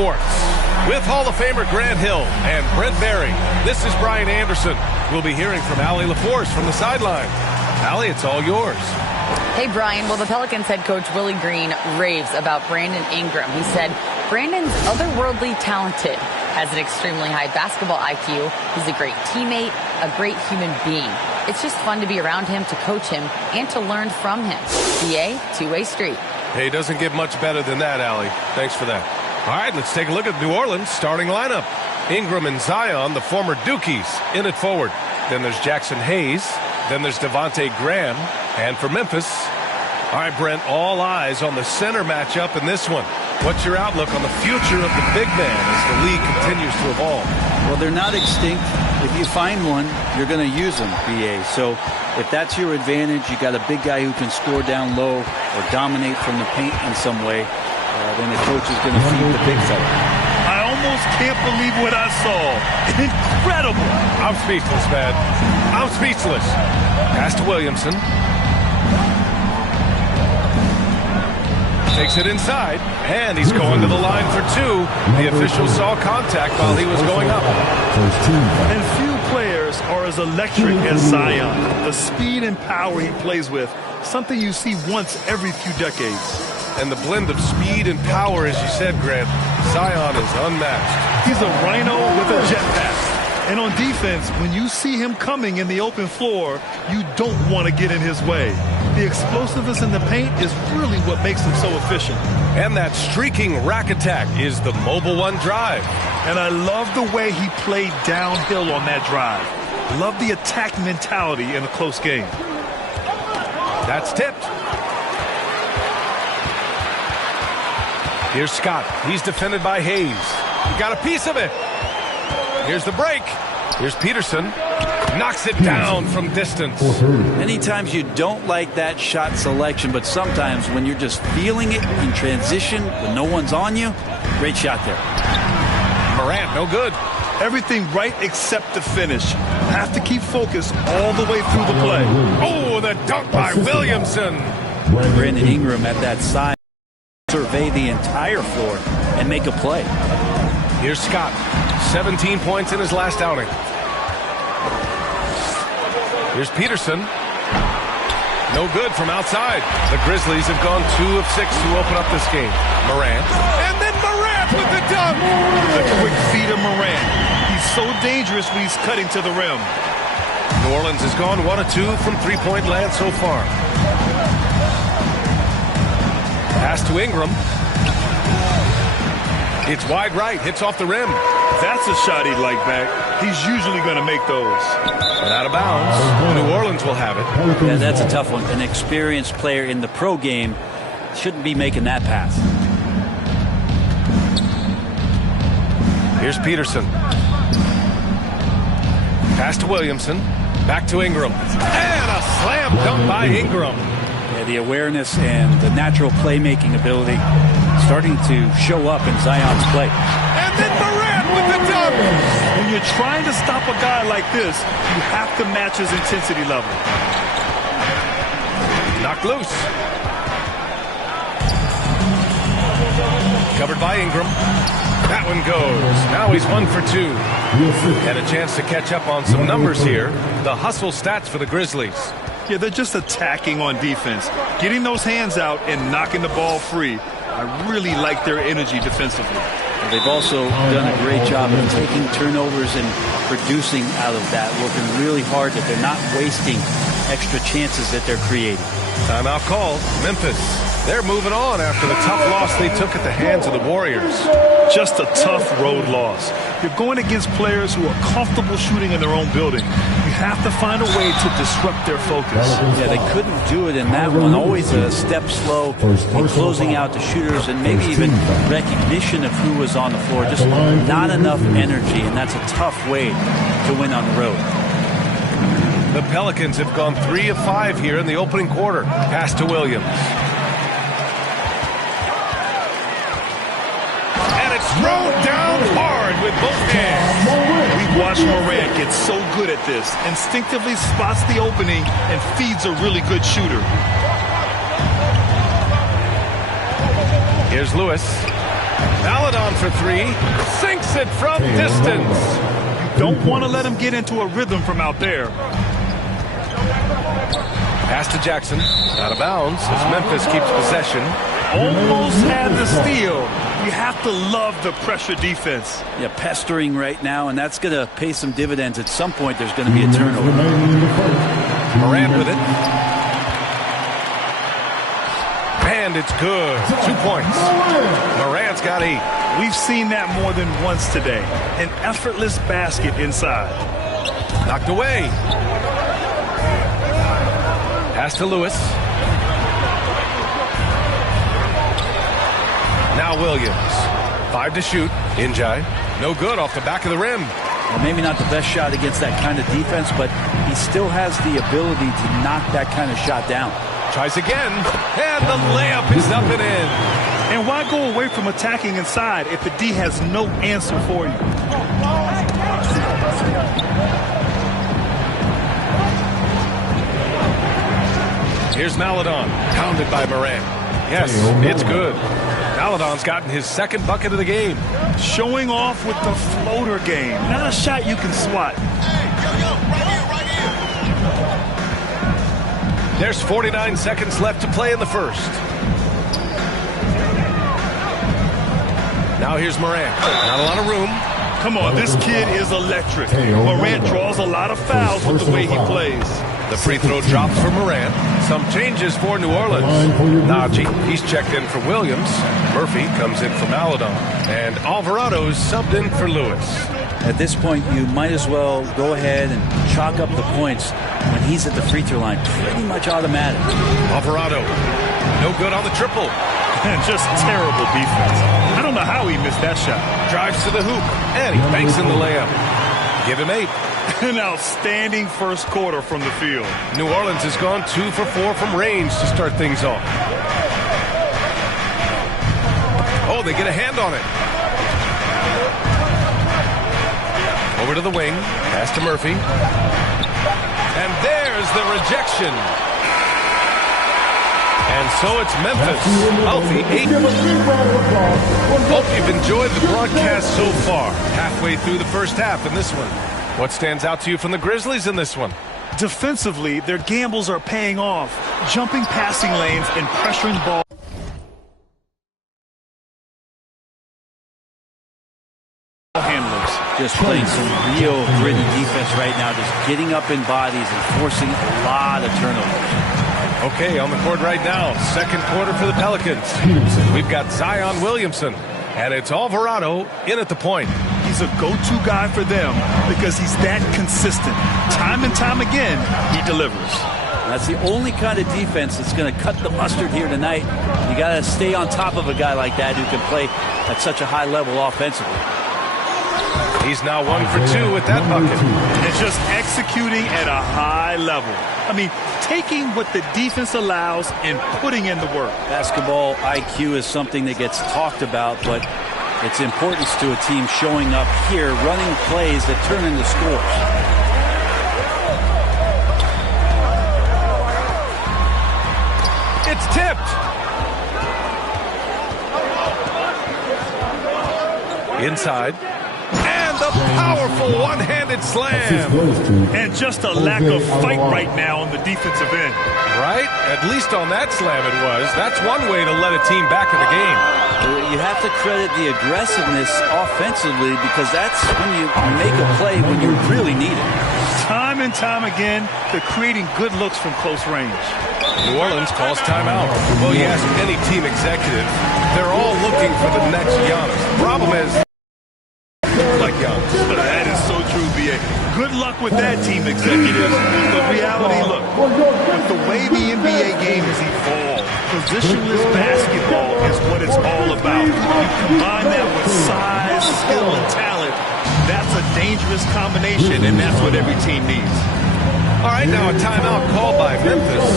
Sports. With Hall of Famer Grant Hill and Brent Barry, this is Brian Anderson. We'll be hearing from Allie LaForce from the sideline. Allie, it's all yours. Hey, Brian. Well, the Pelicans head coach Willie Green raves about Brandon Ingram. He said, Brandon's otherworldly talented, has an extremely high basketball IQ. He's a great teammate, a great human being. It's just fun to be around him, to coach him, and to learn from him. BA, two-way street. Hey, doesn't get much better than that, Allie. Thanks for that. All right, let's take a look at New Orleans' starting lineup. Ingram and Zion, the former Dukies, in it forward. Then there's Jackson Hayes. Then there's Devontae Graham. And for Memphis, all right, Brent, all eyes on the center matchup in this one. What's your outlook on the future of the big man as the league continues to evolve? Well, they're not extinct. If you find one, you're going to use them, BA. So if that's your advantage, you got a big guy who can score down low or dominate from the paint in some way, then the coach is going to feed the big fella. I almost can't believe what I saw. Incredible. I'm speechless, man. I'm speechless. Pass to Williamson. Takes it inside, and he's going to the line for two. The official saw contact while he was going up. And few players are as electric as Zion. The speed and power he plays with, something you see once every few decades. And the blend of speed and power, as you said, Grant, Zion is unmatched. He's a rhino with a jetpack. And on defense, when you see him coming in the open floor, you don't want to get in his way. The explosiveness in the paint is really what makes him so efficient. And that streaking rack attack is the Mobile One drive. And I love the way he played downhill on that drive. Love the attack mentality in a close game. That's tipped. Here's Scott. He's defended by Hayes. He got a piece of it. Here's the break. Here's Peterson. Knocks it down from distance. Many times you don't like that shot selection, but sometimes when you're just feeling it in transition, when no one's on you, great shot there. Morant, no good. Everything right except the finish. Have to keep focused all the way through the play. Oh, the dunk by Williamson. Brandon Ingram at that side. Survey the entire floor and make a play. Here's Scott. 17 points in his last outing. Here's Peterson. No good from outside. The Grizzlies have gone 2 of 6 to open up this game. Morant. And then Morant with the dunk. The quick feed of Morant. He's so dangerous when he's cutting to the rim. New Orleans has gone 1 of 2 from three-point land so far. Pass to Ingram. It's wide right. Hits off the rim. That's a shot he'd like back. He's usually going to make those. But out of bounds. New Orleans will have it. Yeah, that's a tough one. An experienced player in the pro game shouldn't be making that pass. Here's Peterson. Pass to Williamson. Back to Ingram. And a slam dunk by Ingram. Yeah, the awareness and the natural playmaking ability starting to show up in Zion's play. And then Morant with the dunk. When you're trying to stop a guy like this, you have to match his intensity level. Knocked loose. Covered by Ingram. That one goes. Now he's 1 for 2. And a chance to catch up on some numbers here. The hustle stats for the Grizzlies. Yeah, they're just attacking on defense. Getting those hands out and knocking the ball free. I really like their energy defensively. They've also done a great job of taking turnovers and producing out of that, working really hard that they're not wasting extra chances that they're creating. Timeout call. Memphis. They're moving on after the tough loss they took at the hands of the Warriors. Just a tough road loss. You're going against players who are comfortable shooting in their own building. You have to find a way to disrupt their focus. Yeah, they couldn't do it in that one. Always a step slow in closing out the shooters and maybe even recognition of who was on the floor. Just not enough energy, and that's a tough way to win on the road. The Pelicans have gone 3 of 5 here in the opening quarter. Pass to Williams. Thrown down hard with both hands. We've watched Morant get so good at this. Instinctively spots the opening and feeds a really good shooter. Here's Lewis. Maladon for three. Sinks it from distance. Don't want to let him get into a rhythm from out there. Pass to Jackson. Out of bounds as Memphis keeps possession. Almost had the steal. You have to love the pressure defense. Yeah, pestering right now, and that's going to pay some dividends. At some point, there's going to be a turnover. Morant with it. And it's good. 2 points. Morant's got 8. We've seen that more than once today. An effortless basket inside. Knocked away. Pass to Lewis. Now Williams. 5 to shoot. Injai. No good off the back of the rim. Well, maybe not the best shot against that kind of defense, but he still has the ability to knock that kind of shot down. Tries again. And the layup is up and in. And why go away from attacking inside if the D has no answer for you? Here's Maladon. Pounded by Morant. Yes, it's good. Maladon's gotten his second bucket of the game. Showing off with the floater game. Not a shot you can swat. There's 49 seconds left to play in the first. Now here's Morant. Not a lot of room. Come on, this kid is electric. Morant draws a lot of fouls with the way he plays. The free throw drops for Morant. Some changes for New Orleans. Najee, he's checked in for Williams. Murphy comes in for Maladon. And Alvarado's subbed in for Lewis. At this point, you might as well go ahead and chalk up the points when he's at the free throw line. Pretty much automatic. Alvarado, no good on the triple. Just terrible defense. I don't know how he missed that shot. Drives to the hoop, and he banks in the layup. Give him 8. An outstanding first quarter from the field. New Orleans has gone 2 for 4 from range to start things off. Oh, they get a hand on it. Over to the wing. Pass to Murphy. And there's the rejection. And so it's Memphis out the 8. Hope you've enjoyed the broadcast so far. Halfway through the first half in this one. What stands out to you from the Grizzlies in this one? Defensively, their gambles are paying off. Jumping passing lanes and pressuring ball handlers. Just playing some real gritty defense right now. Just getting up in bodies and forcing a lot of turnovers. Okay, on the court right now, second quarter for the Pelicans. We've got Zion Williamson, and it's Alvarado in at the point. He's a go-to guy for them because he's that consistent. Time and time again, he delivers. That's the only kind of defense that's going to cut the mustard here tonight. You got to stay on top of a guy like that who can play at such a high level offensively. He's now 1 for 2 with that bucket. And just executing at a high level. I mean, taking what the defense allows and putting in the work. Basketball IQ is something that gets talked about, but its importance to a team showing up here, running plays that turn into scores. It's tipped. Inside. And the powerful one-handed slam. And just a lack of fight right now on the defensive end. Right? At least on that slam it was. That's one way to let a team back in the game. You have to credit the aggressiveness offensively because that's when you make a play when you really need it. Time and time again, they're creating good looks from close range. New Orleans calls timeout. Well, you ask any team executive, they're all looking for the next Giannis. The problem is, like Giannis. That is so true, B.A. Good luck with that, team executives. The reality, look, with the way the NBA game has evolved, positionless basketball is what it's all about. You combine that with size, skill, and talent, that's a dangerous combination, and that's what every team needs. All right, now a timeout called by Memphis,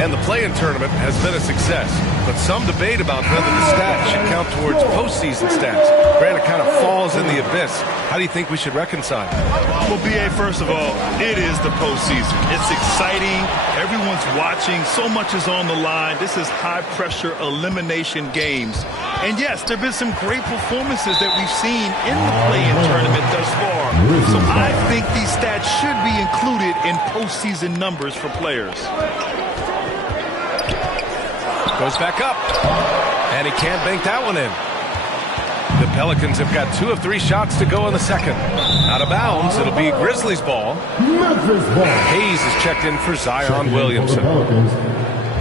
and the play-in tournament has been a success. But some debate about whether the stats should count towards postseason stats. Granted, it kind of falls falls in the abyss. How do you think we should reconcile? Well, B.A., first of all, it is the postseason. It's exciting. Everyone's watching. So much is on the line. This is high-pressure elimination games. And, yes, there have been some great performances that we've seen in the play-in tournament thus far. So I think these stats should be included in postseason numbers for players. Goes back up. And he can't bank that one in. The Pelicans have got 2 of 3 shots to go in the second. Out of bounds, it'll be Grizzlies ball. Memphis ball. Hayes is checked in for Zion Williamson. Pelicans,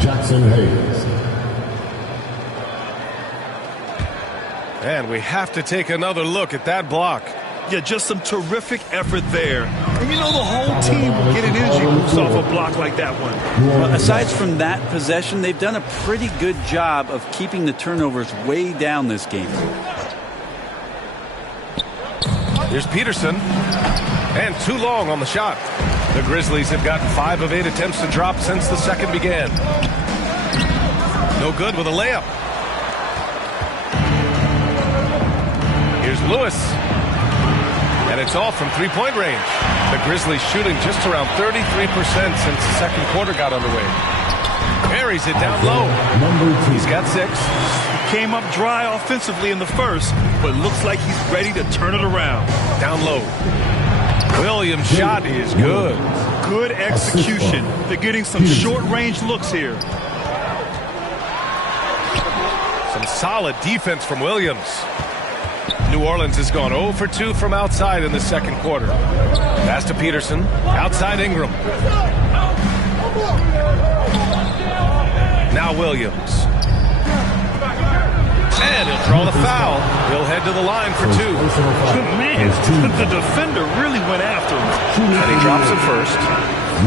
Jackson Hayes. And we have to take another look at that block. Yeah, just some terrific effort there. And you know the whole team will get an energy boost off a block like that one. Well, aside from that possession, they've done a pretty good job of keeping the turnovers way down this game. Here's Peterson. And too long on the shot. The Grizzlies have gotten 5 of 8 attempts to drop since the second began. No good with a layup. Here's Lewis. And it's all from three-point range. The Grizzlies shooting just around 33% since the second quarter got underway. Buries it down low. He's got 6. Came up dry offensively in the first, but looks like he's ready to turn it around. Down low. Williams' shot is good. Good execution. They're getting some short-range looks here. Some solid defense from Williams. New Orleans has gone 0 for 2 from outside in the second quarter. Pass to Peterson. Outside Ingram. Now Williams. And he'll draw the foul. He'll head to the line for 2. Man, the defender really went after him. And he drops it first.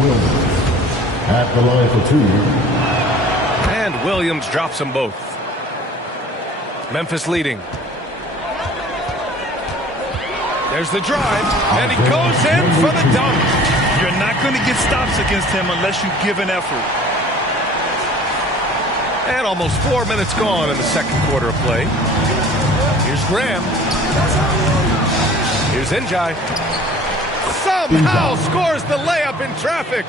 Williams at the line for 2. And Williams drops them both. Memphis leading. There's the drive, and he goes in for the dunk. You're not going to get stops against him unless you give an effort. And almost 4 minutes gone in the second quarter of play. Here's Graham. Here's Njai. Somehow scores the layup in traffic.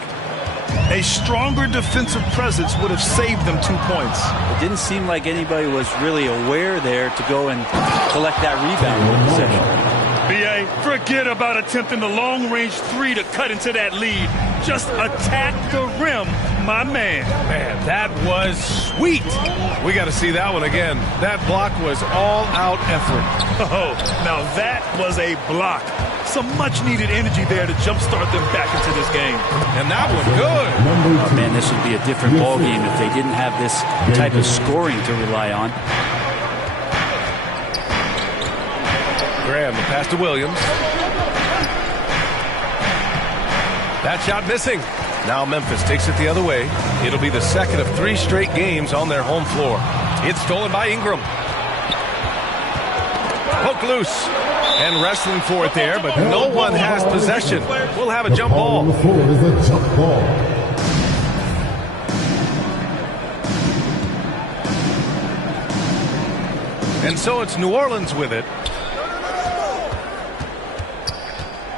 A stronger defensive presence would have saved them 2 points. It didn't seem like anybody was really aware there to go and collect that rebound in the possession. B.A., forget about attempting the long-range 3 to cut into that lead. Just attack the rim, my man. Man, that was sweet. We got to see that one again. That block was all-out effort. Oh, now that was a block. Some much-needed energy there to jumpstart them back into this game. And that one good. Oh, man, this would be a different ballgame if they didn't have this type of scoring to rely on. Graham, the pass to Williams. That shot missing. Now Memphis takes it the other way. It'll be the second of 3 straight games on their home floor. It's stolen by Ingram. Poke loose. And wrestling for it there, but no one has possession. We'll have a jump ball. On the floor is a jump ball. And so it's New Orleans with it.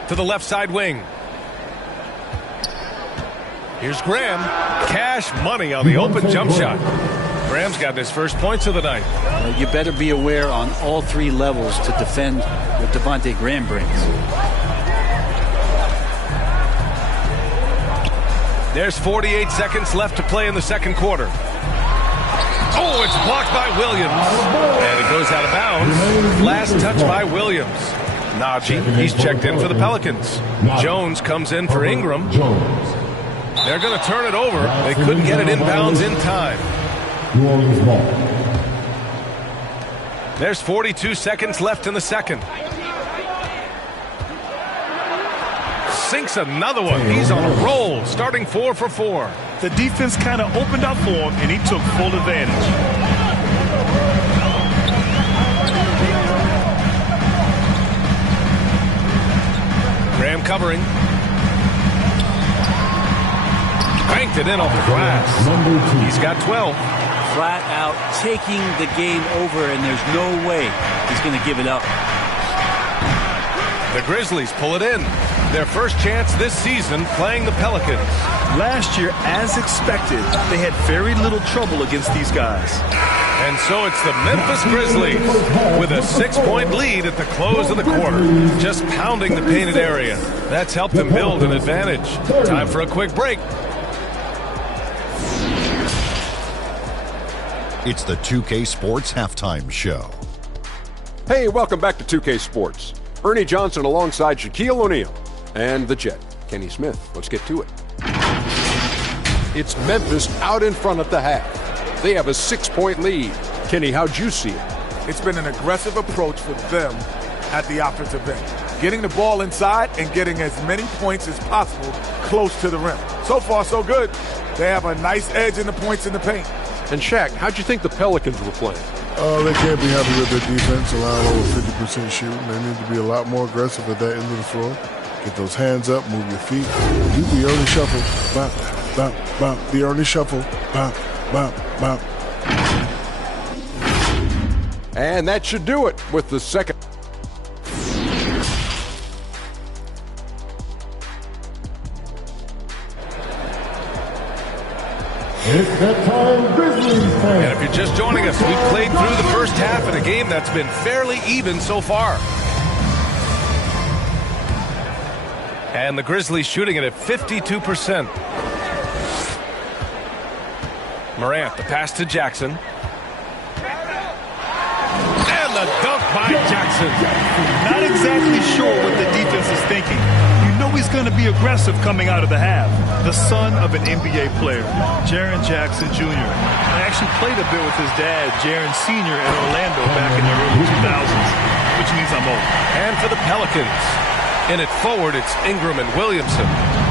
To the left side wing. Here's Graham. Cash money on the open jump shot. Graham's gotten his first points of the night. You better be aware on all 3 levels to defend what Devontae Graham brings. There's 48 seconds left to play in the second quarter. Oh, it's blocked by Williams. And it goes out of bounds. Last touch by Williams. Najee, he's checked in for the Pelicans. Jones comes in for Ingram. They're going to turn it over. They couldn't get it inbounds in time. New Orleans ball. There's 42 seconds left in the second. Sinks another one. He's on a roll, starting 4 for 4. The defense kind of opened up for him, and he took full advantage. Graham covering. Banked it in off the glass. He's got 12. Flat out taking the game over, and there's no way he's going to give it up. The Grizzlies pull it in. Their first chance this season playing the Pelicans. Last year, as expected, they had very little trouble against these guys. And so it's the Memphis Grizzlies with a 6-point lead at the close of the quarter. Just pounding the painted area. That's helped them build an advantage. Time for a quick break. It's the 2K Sports Halftime Show. Hey, welcome back to 2K Sports. Ernie Johnson alongside Shaquille O'Neal and the Jet, Kenny Smith. Let's get to it. It's Memphis out in front at the half. They have a 6-point lead. Kenny, how'd you see it? It's been an aggressive approach for them at the offensive end. Getting the ball inside and getting as many points as possible close to the rim. So far, so good. They have a nice edge in the points in the paint. And Shaq, how'd you think the Pelicans were playing? They can't be happy with their defense, allowing over 50% shooting. They need to be a lot more aggressive at that end of the floor. Get those hands up, move your feet. Do the early shuffle. Bop, bop, bop. The early shuffle. Bop, bop, bop. And that should do it with the second. It's that time, Grizzlies fans. And if you're just joining us, we played through the first half in a game that's been fairly even so far. And the Grizzlies shooting it at 52%. Morant, the pass to Jackson. And the dunk by Jackson. Not exactly sure what the defense is thinking. You know he's going to be aggressive coming out of the half. The son of an NBA player, Jaren Jackson Jr. I actually played a bit with his dad, Jaren Sr. in Orlando back in the early 2000s, which means I'm old. And for the Pelicans, in it forward, it's Ingram and Williamson.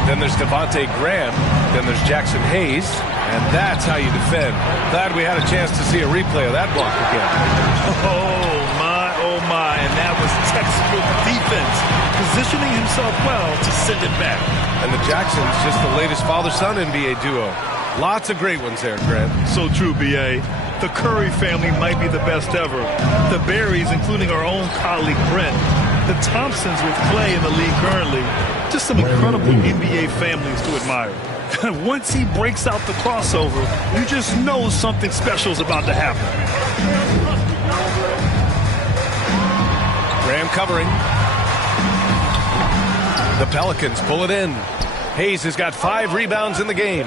Then there's Devontae Graham. Then there's Jackson Hayes. And that's how you defend. Glad we had a chance to see a replay of that block again. Oh my, and that was textbook defense. Positioning himself well to send it back. And the Jacksons, just the latest father-son NBA duo. Lots of great ones there, Grant. So true, B.A. The Curry family might be the best ever. The Berries, including our own colleague Brent. The Thompsons with Clay in the league currently. Just some incredible NBA families to admire. Once he breaks out the crossover, you just know something special is about to happen. Graham covering. The Pelicans pull it in. Hayes has got 5 rebounds in the game.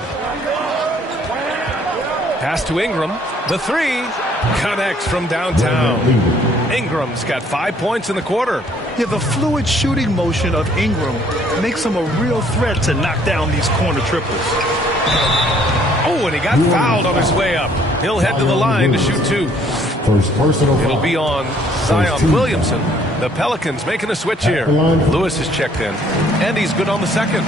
Pass to Ingram. The 3 connects from downtown. Ingram's got 5 points in the quarter. Yeah, the fluid shooting motion of Ingram makes him a real threat to knock down these corner triples. Oh, and he got fouled on his way up. He'll head to the line to shoot 2. First personal foul. It'll be on Zion Williamson. The Pelicans making a switch here. Lewis is checked in, and he's good on the second.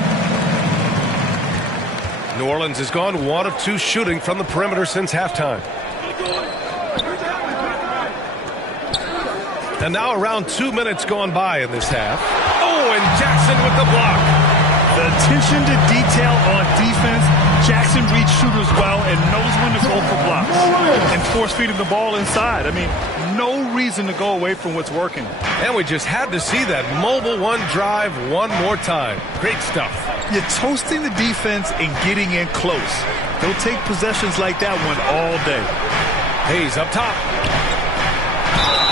New Orleans has gone 1 of 2 shooting from the perimeter since halftime. And now around 2 minutes gone by in this half. Oh, and Jackson with the block. The attention to detail on defense. Jackson reads shooters well and knows when to go for blocks. And force-feeding the ball inside. I mean, no reason to go away from what's working. And we just had to see that mobile one drive one more time. Great stuff. You're toasting the defense and getting in close. They'll take possessions like that one all day. Hayes up top.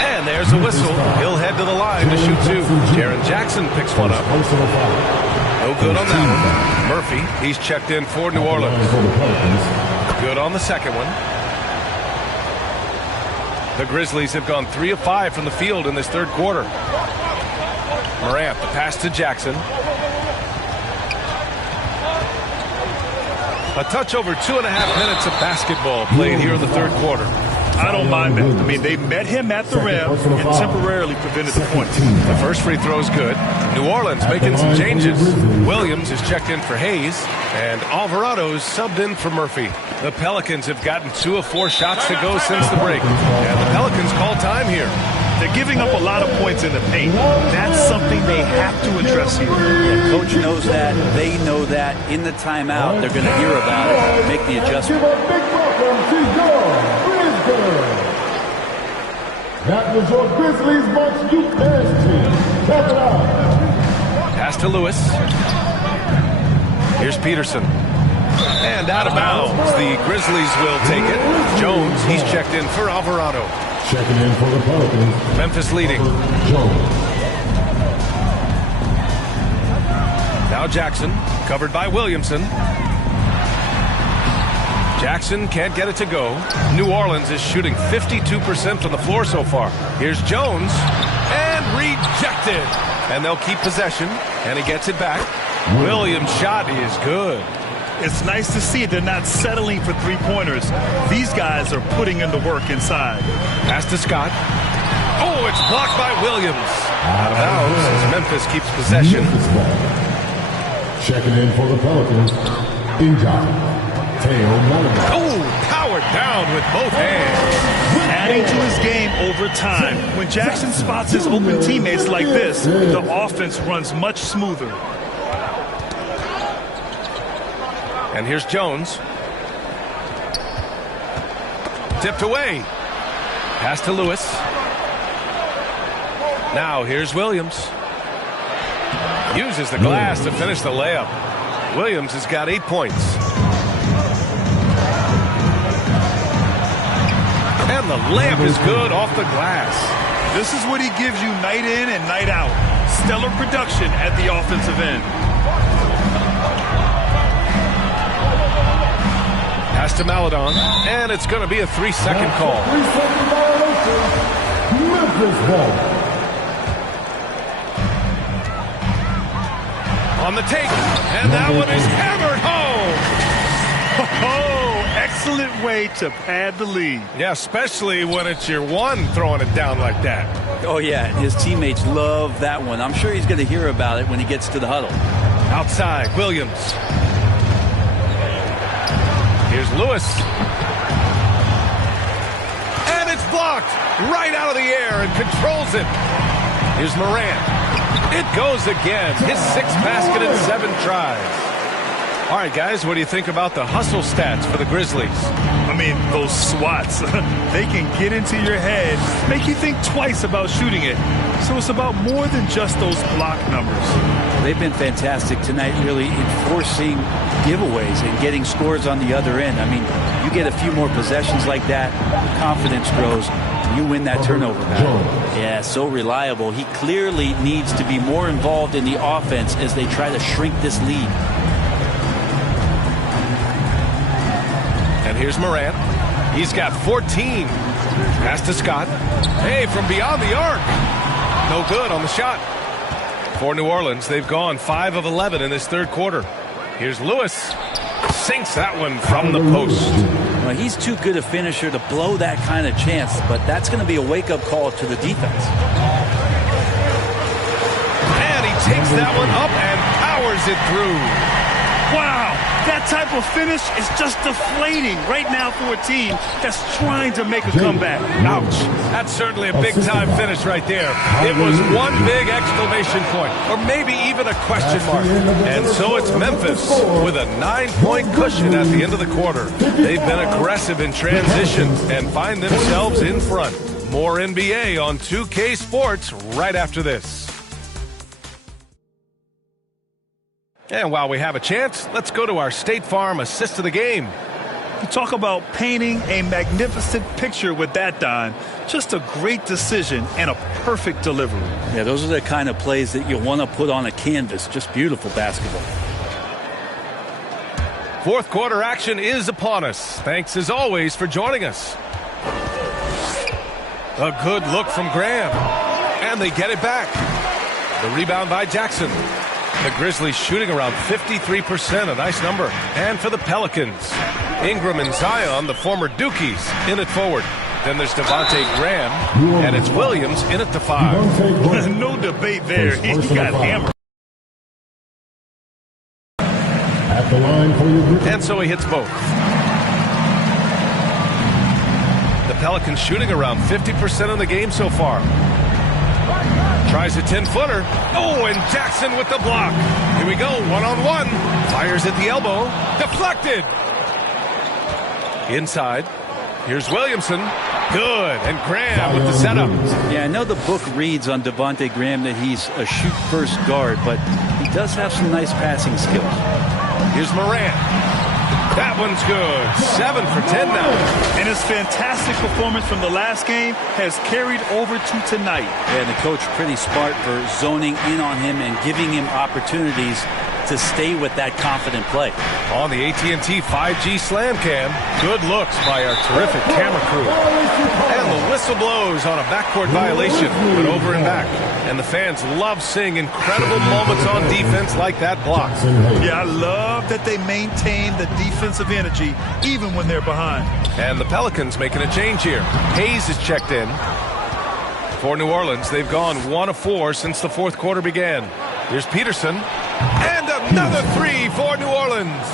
And there's a whistle. He'll head to the line to shoot 2. Jaren Jackson picks one up. No good on that one. Murphy, he's checked in for New Orleans. Good on the second one. The Grizzlies have gone 3 of 5 from the field in this third quarter. Morant, the pass to Jackson. A touch over 2.5 minutes of basketball played here in the third quarter. I don't mind that. I mean, they met him at the rim and temporarily prevented the points. The first free throw is good. New Orleans making some changes. Williams is checked in for Hayes, and Alvarado's subbed in for Murphy. The Pelicans have gotten 2 of 4 shots to go since the break, and the Pelicans call time here. They're giving up a lot of points in the paint. That's something they have to address here. Yeah, coach knows that. They know that. In the timeout, they're going to hear about it, make the adjustment. Give a big welcome to your Grizzlies. That was your Grizzlies Bucks Youth Dance Team. Check it out. to Lewis. Here's Peterson. And out of bounds. The Grizzlies will take it. Jones, he's checked in for Alvarado. Checking in for the Pelicans. Memphis leading. Jones. Now Jackson, covered by Williamson. Jackson can't get it to go. New Orleans is shooting 52% from the floor so far. Here's Jones. And rejected. And they'll keep possession. And he gets it back. Williams' shot is good. It's nice to see they're not settling for three-pointers. These guys are putting in the work inside. Pass to Scott. Oh, it's blocked by Williams. Out of bounds as Memphis keeps possession. Checking in for the Pelicans. Oh, powered down with both hands. Adding to his game over time. When Jackson spots his open teammates like this, the offense runs much smoother. And here's Jones. Tipped away. Pass to Lewis. Now here's Williams. Uses the glass to finish the layup. Williams has got 8 points. And the layup is good off the glass. This is what he gives you night in and night out. Stellar production at the offensive end. Pass to Maladon, and it's going to be a 3-second call. 3-second violation. Memphis ball. On the take, and that one is hammered home. Oh, excellent way to pad the lead. Yeah, especially when it's your one throwing it down like that. Oh, yeah, his teammates love that one. I'm sure he's going to hear about it when he gets to the huddle. Outside, Williams. Here's Lewis. And it's blocked right out of the air and controls it. Here's Morant. It goes again. His 6th basket in 7 tries. All right, guys, what do you think about the hustle stats for the Grizzlies? I mean, those swats, they can get into your head, make you think twice about shooting it. So it's about more than just those block numbers. They've been fantastic tonight, really enforcing giveaways and getting scores on the other end. I mean, you get a few more possessions like that, confidence grows, and you win that turnover battle. Yeah, so reliable. He clearly needs to be more involved in the offense as they try to shrink this lead. And here's Morant. He's got 14. Pass to Scott. Hey, from beyond the arc. No good on the shot. For New Orleans, they've gone 5 of 11 in this 3rd quarter. Here's Lewis. Sinks that one from the post. Well, he's too good a finisher to blow that kind of chance, but that's going to be a wake-up call to the defense. And he takes that one up and powers it through. Wow, that type of finish is just deflating right now for a team that's trying to make a comeback. Ouch. That's certainly a big-time finish right there. It was one big exclamation point, or maybe even a question mark. And so it's Memphis with a 9-point cushion at the end of the quarter. They've been aggressive in transition and find themselves in front. More NBA on 2K Sports right after this. And while we have a chance, let's go to our State Farm assist of the game. You talk about painting a magnificent picture with that, Don. Just a great decision and a perfect delivery. Yeah, those are the kind of plays that you want to put on a canvas. Just beautiful basketball. 4th quarter action is upon us. Thanks as always for joining us. A good look from Graham. And they get it back. The rebound by Jackson. The Grizzlies shooting around 53%, a nice number. And for the Pelicans, Ingram and Zion, the former Dukies, in at forward. Then there's Devontae Graham, and it's Williams in at the 5. No debate there. He got hammered. At the line for your And so he hits both. The Pelicans shooting around 50% in the game so far. Tries a 10-footer. Oh, and Jackson with the block. Here we go, one-on-one. Fires at the elbow. Deflected. Inside. Here's Williamson. Good, and Graham with the setup. Yeah, I know the book reads on Devontae Graham that he's a shoot-first guard, but he does have some nice passing skills. Here's Morant. That one's good. 7 for 10 now. And his fantastic performance from the last game has carried over to tonight. Yeah, the coach pretty smart for zoning in on him and giving him opportunities to stay with that confident play. On the AT&T 5G Slam Cam, good looks by our terrific camera crew. And the whistle blows on a backcourt violation, but over and back. And the fans love seeing incredible moments on defense like that block. Yeah, I love that they maintain the defensive energy even when they're behind. And the Pelicans making a change here. Hayes is checked in. For New Orleans, they've gone 1 of 4 since the fourth quarter began. Here's Peterson. And another 3 for New Orleans.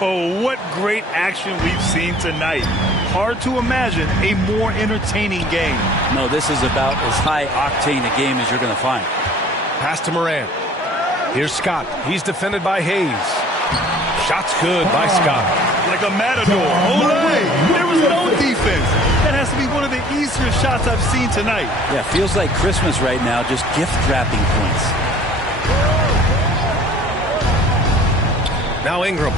Oh, what great action we've seen tonight. Hard to imagine a more entertaining game. No, this is about as high-octane a game as you're going to find. Pass to Morant. Here's Scott. He's defended by Hayes. Shot's good by Scott. Like a matador. Olay! There was no defense. That has to be one of the easier shots I've seen tonight. Yeah, feels like Christmas right now, just gift-wrapping points. Now Ingram.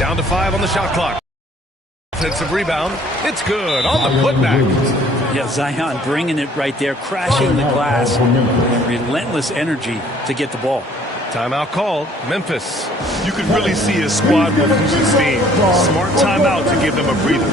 Down to 5 on the shot clock. Offensive rebound. It's good on the putback. Yeah, Zion bringing it right there, crashing the glass, and relentless energy to get the ball. Timeout called. Memphis. You could really see his squad with losing steam. Smart timeout to give them a breather.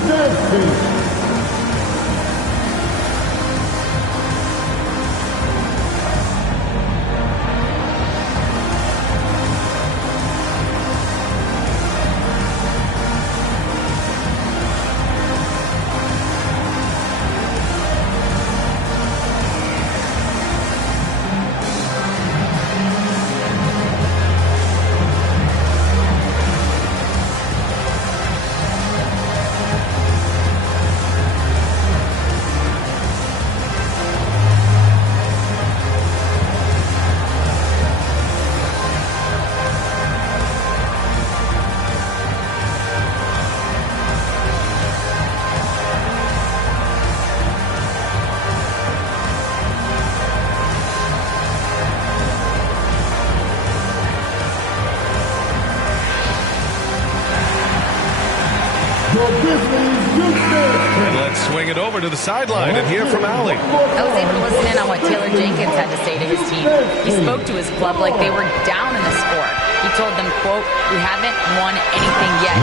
And let's swing it over to the sideline and hear from Allie. I was able to listen in on what Taylor Jenkins had to say to his team. He spoke to his club like they were down in the score. He told them, quote, "We haven't won anything yet.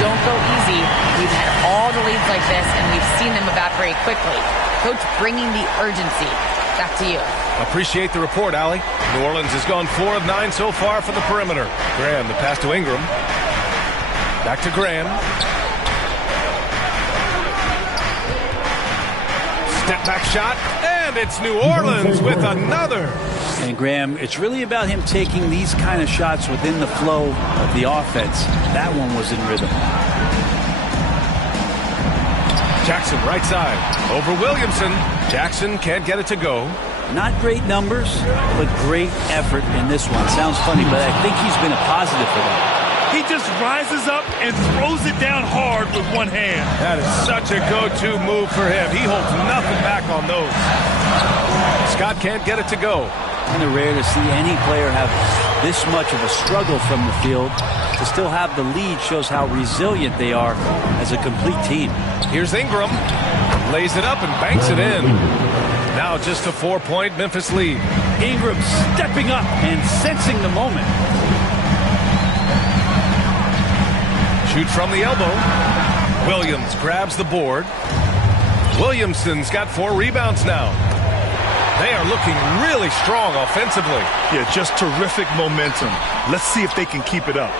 Don't go easy. We've had all the leads like this, and we've seen them evaporate quickly." Coach bringing the urgency. Back to you. Appreciate the report, Allie. New Orleans has gone 4 of 9 so far from the perimeter. Graham, the pass to Ingram. Back to Graham. Step back shot, and it's New Orleans with another. And Graham, it's really about him taking these kind of shots within the flow of the offense. That one was in rhythm. Jackson, right side, over Williamson. Jackson can't get it to go. Not great numbers, but great effort in this one. Sounds funny, but I think he's been a positive for them. He just rises up and throws it down hard with one hand. That is such a go-to move for him. He holds nothing back on those. Scott can't get it to go. Kind of rare to see any player have this much of a struggle from the field. To still have the lead shows how resilient they are as a complete team. Here's Ingram. Lays it up and banks it in. Now just a 4-point Memphis lead. Ingram stepping up and sensing the moment. Shoots from the elbow. Williams grabs the board. Williamson's got 4 rebounds now. They are looking really strong offensively. Yeah, just terrific momentum. Let's see if they can keep it up.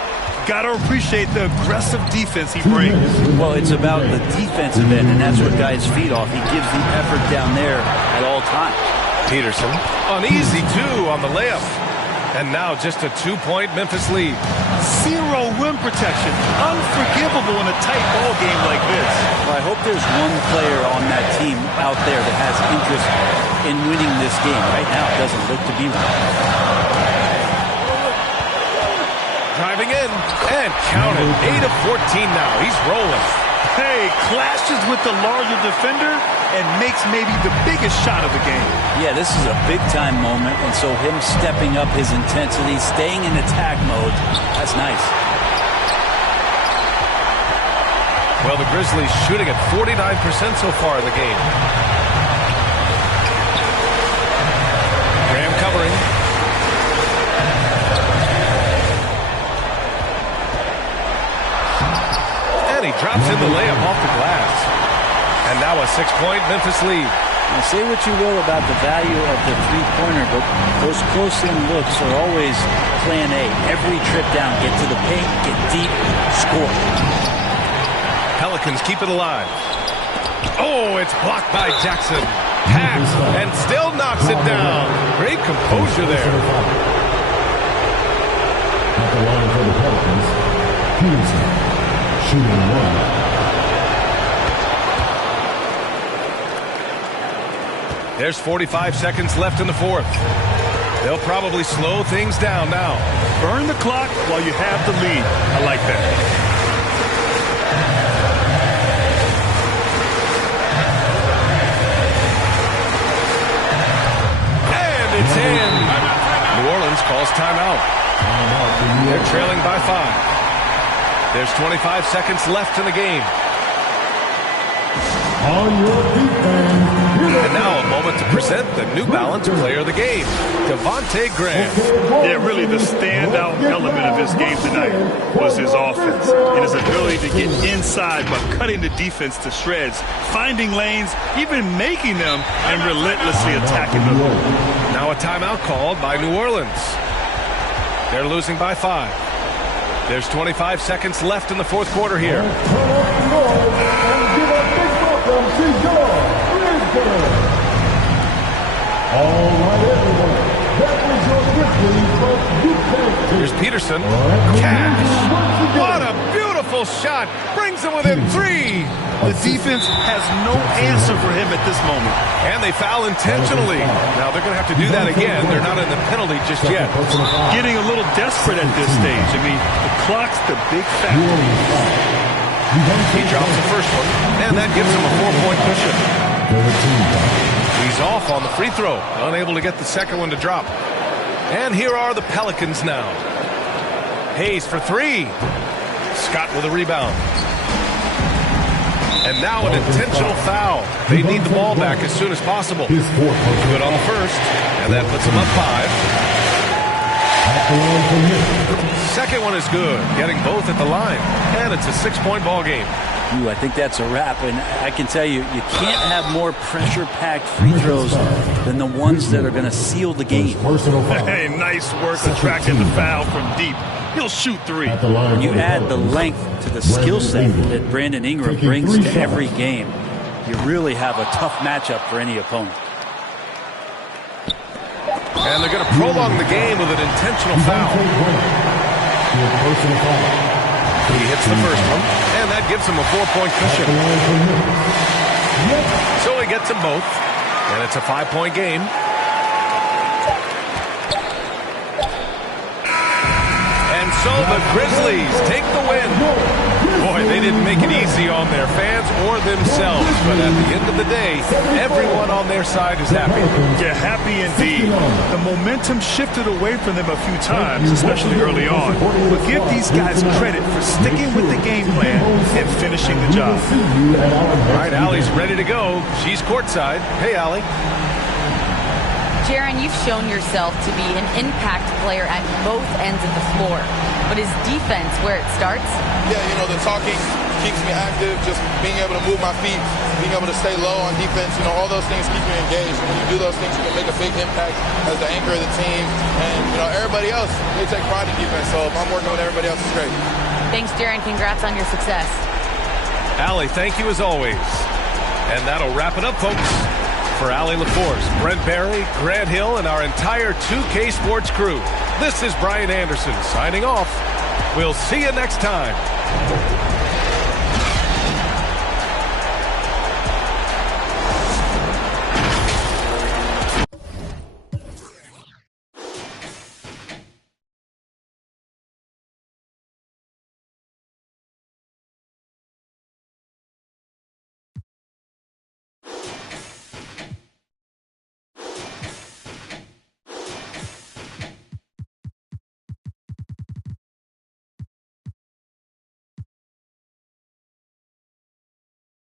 Got to appreciate the aggressive defense he brings. Well, it's about the defensive end, and that's what guys feed off. He gives the effort down there at all times. Peterson, an easy 2 on the layup. And now just a 2-point Memphis lead. 0 rim protection. Unforgivable in a tight ball game like this. Well, I hope there's one player on that team out there that has interest in winning this game. Right now, it doesn't look to be one. Driving in and counted. 8 of 14 now. He's rolling. Hey, clashes with the larger defender and makes maybe the biggest shot of the game. Yeah, this is a big-time moment, and so him stepping up his intensity, staying in attack mode, that's nice. Well, the Grizzlies shooting at 49% so far in the game. Graham covering. And he drops in the layup off the glass. And now a 6-point Memphis lead. Now, say what you will about the value of the three-pointer, but those close-in looks are always plan A. Every trip down, get to the paint, get deep, score. Pelicans keep it alive. Oh, it's blocked by Jackson. Pass and still knocks it down. Great composure there. At the line for the Pelicans, Peterson, shooting 1. There's 45 seconds left in the fourth. They'll probably slow things down now. Burn the clock while you have the lead. I like that. And it's in. New Orleans calls timeout. They're trailing by 5. There's 25 seconds left in the game. On your feet, fans. And now a moment to present the New Balance Player of the Game, Devontae Graham. Yeah, really the standout element of his game tonight was his offense and his ability to get inside by cutting the defense to shreds, finding lanes, even making them, and relentlessly attacking them. Now a timeout called by New Orleans. They're losing by 5. There's 25 seconds left in the fourth quarter here. All right, everyone. That was your victory from UK. Here's Peterson. Cash. What a beautiful shot. Brings them within 3. The defense has no answer for him at this moment. And they foul intentionally. Now they're going to have to do that again. They're not in the penalty just yet. Getting a little desperate at this stage. I mean, the clock's the big factor. He drops the first one, and that gives him a 4-point cushion. He's off on the free throw, unable to get the second one to drop. And here are the Pelicans now. Hayes for 3. Scott with a rebound. And now an intentional foul. They need the ball back as soon as possible. Good on the first, and that puts them up 5. Second one is good, getting both at the line, and it's a 6-point ball game. Ooh, I think that's a wrap, and I can tell you, you can't have more pressure-packed free throws than the ones that are going to seal the game. Hey, nice work attracting the foul from deep. He'll shoot 3. When you add the length to the skill set that Brandon Ingram brings to every game, you really have a tough matchup for any opponent. And they're going to prolong the game with an intentional foul. He hits the first one, and that gives him a 4-point cushion. So he gets them both, and it's a 5-point game. And so the Grizzlies take the win. Boy, they didn't make it easy on their fans or themselves, but at the end of the day, everyone on their side is happy. Yeah, happy indeed. The momentum shifted away from them a few times, especially early on. But give these guys credit for sticking with the game plan and finishing the job. All right, Allie's ready to go. She's courtside. Hey, Allie. Jaron, you've shown yourself to be an impact player at both ends of the floor. But is defense where it starts? Yeah, you know, the talking keeps me active, just being able to move my feet, being able to stay low on defense, you know, all those things keep me engaged. And when you do those things, you can make a big impact as the anchor of the team. And, you know, everybody else, they take pride in defense. So if I'm working with everybody else, it's great. Thanks, Jaron. Congrats on your success. Allie, thank you as always. And that'll wrap it up, folks. For Allie LaForce, Brent Barry, Grant Hill, and our entire 2K Sports crew, this is Brian Anderson signing off. We'll see you next time.